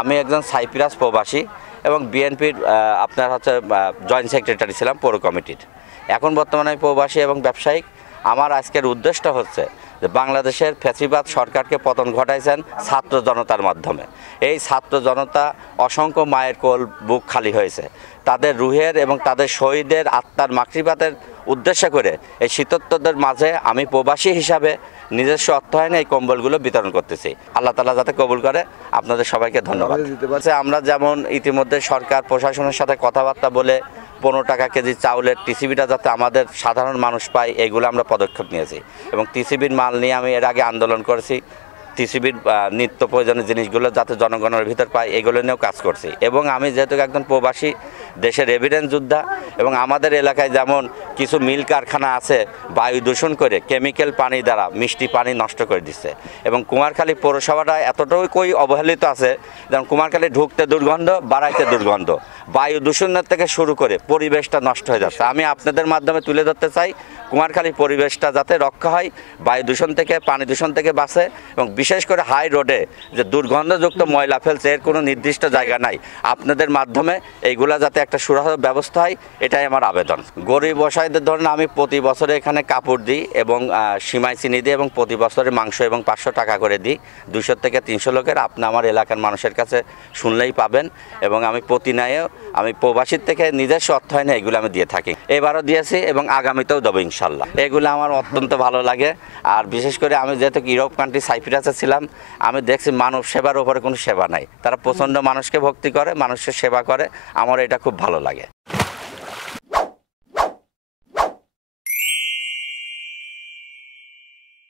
আমি একজন সাইপ্রাস প্রবাসী এবং বিএনপির আপনার হচ্ছে জয়েন্ট সেক্রেটারি ছিলাম পৌর কমিটির। এখন বর্তমানে আমি প্রবাসী এবং ব্যবসায়িক। আমার আজকের উদ্দেশ্যটা হচ্ছে যে বাংলাদেশের ফ্যাসিবাদ সরকারকে পতন ঘটাইছেন ছাত্র জনতার মাধ্যমে। এই ছাত্র জনতা অসংখ্য মায়ের কোল বুক খালি হয়েছে, তাদের রুহের এবং তাদের শহীদের আত্মার মাতৃপাতের উদ্দেশ্য করে এই শীতোত্তরদের মাঝে আমি প্রবাসী হিসাবে নিজস্ব অর্থায়নে এই কম্বলগুলো বিতরণ করতেছি। আল্লাহ তাআলা যাতে কবুল করে। আপনাদের সবাইকে ধন্যবাদ। আমরা যেমন ইতিমধ্যে সরকার প্রশাসনের সাথে কথাবার্তা বলে 15 টাকা কেজি চাউলের টিসিবিটা যাতে আমাদের সাধারণ মানুষ পায় এইগুলো আমরা পদক্ষেপ নিয়েছি এবং টিসিবির মাল নিয়ে আমি এর আগে আন্দোলন করেছি। টিসিবির নিত্য প্রয়োজনীয় জিনিসগুলো যাতে জনগণের ভিতর পায় এগুলো নিয়েও কাজ করছি। এবং আমি যেহেতু একজন প্রবাসী দেশের এভিডেন্স যোদ্ধা এবং আমাদের এলাকায় যেমন কিছু মিল কারখানা আছে বায়ু দূষণ করে কেমিক্যাল পানি দ্বারা মিষ্টি পানি নষ্ট করে দিচ্ছে এবং কুমারখালী পৌরসভাটা এতটুকুই অবহেলিত আছে, যেমন কুমারখালী ঢুকতে দুর্গন্ধ, বাড়াইতে দুর্গন্ধ, বায়ু দূষণের থেকে শুরু করে পরিবেশটা নষ্ট হয়ে যাচ্ছে। আমি আপনাদের মাধ্যমে তুলে ধরতে চাই কুমারখালী পরিবেশটা যাতে রক্ষা হয়, বায়ু দূষণ থেকে পানি দূষণ থেকে বাঁচে এবং বিশেষ করে হাই রোডে যে দুর্গন্ধযুক্ত ময়লা ফেলছে এর কোনো নির্দিষ্ট জায়গা নাই। আপনাদের মাধ্যমে এইগুলা যাতে একটা সুরাহা ব্যবস্থা হয় এটাই আমার আবেদন। গরিব অসহায়দের ধরুন আমি প্রতি বছরে এখানে কাপড় দিই এবং সিমাই চিনি দিই এবং প্রতি বছরে মাংস এবং 500 টাকা করে দিই। 200 থেকে 300 লোকের আপনি আমার এলাকার মানুষের কাছে শুনলেই পাবেন এবং আমি প্রতিনিয়ত আমি প্রবাসীর থেকে নিজস্ব অর্থায়নে এগুলো আমি দিয়ে থাকি। এবারও দিয়েছি এবং আগামীতেও দেবো ইনশাল্লাহ। এগুলো আমার অত্যন্ত ভালো লাগে। আর বিশেষ করে আমি যেহেতু ইউরোপ কান্ট্রি সাইপ্রাসে ছিলাম, আমি দেখছি মানব সেবার উপরে কোনো সেবা নাই। তারা প্রচণ্ড মানুষকে ভক্তি করে, মানুষের সেবা করে। আমার এটা খুব ভালো লাগে।